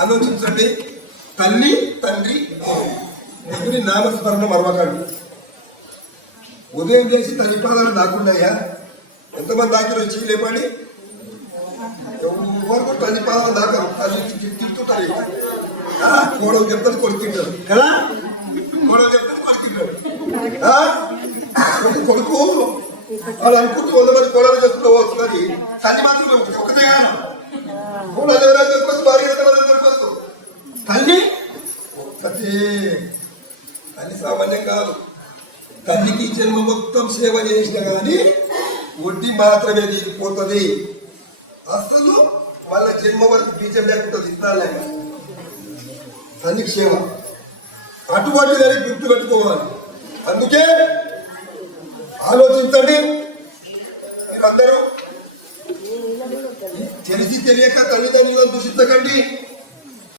ఆలోచించండి. తల్లి తండ్రి ఎవరి నామస్మరణ మరవకండి. ఉదయం చేసి తల్లి పాదాలు దాక్కున్నాయా? ఎంతమంది దాకిన వచ్చి లేపండి. ఎవరు తల్లి పాదాలు దాకరు. తల్లి తింటుంటారు. కోడలు చెప్తారు, కొడుకు తింటారు కదా. కోడలు చెప్తారు, కొడుకు తింటారు. కొడుకు వాళ్ళు అనుకుంటూ 100 మంది కోడలు చెప్తూ పోతున్నది. తల్లి మాత్రం ఒకటే కాదు. కోడలు ఎవరైనా చెప్పచ్చు, భార్య ఎవరైనా చెప్పచ్చు. తల్లి ఒక్కటే. తల్లి సామాన్యం కాదు. తల్లికి జన్మ మొత్తం సేవ చేసినా కానీ వడ్డీ మాత్రమే తీరిపోతుంది. అసలు వాళ్ళ జన్మ వరకు బీజం లేకుండా ఇస్తాలే తల్లికి సేవ. అటువంటి దానికి గుర్తు పెట్టుకోవాలి. అందుకే ఆలోచించండి. మీరందరూ తెలిసి తెలియక తల్లిదండ్రులను దూషించకండి.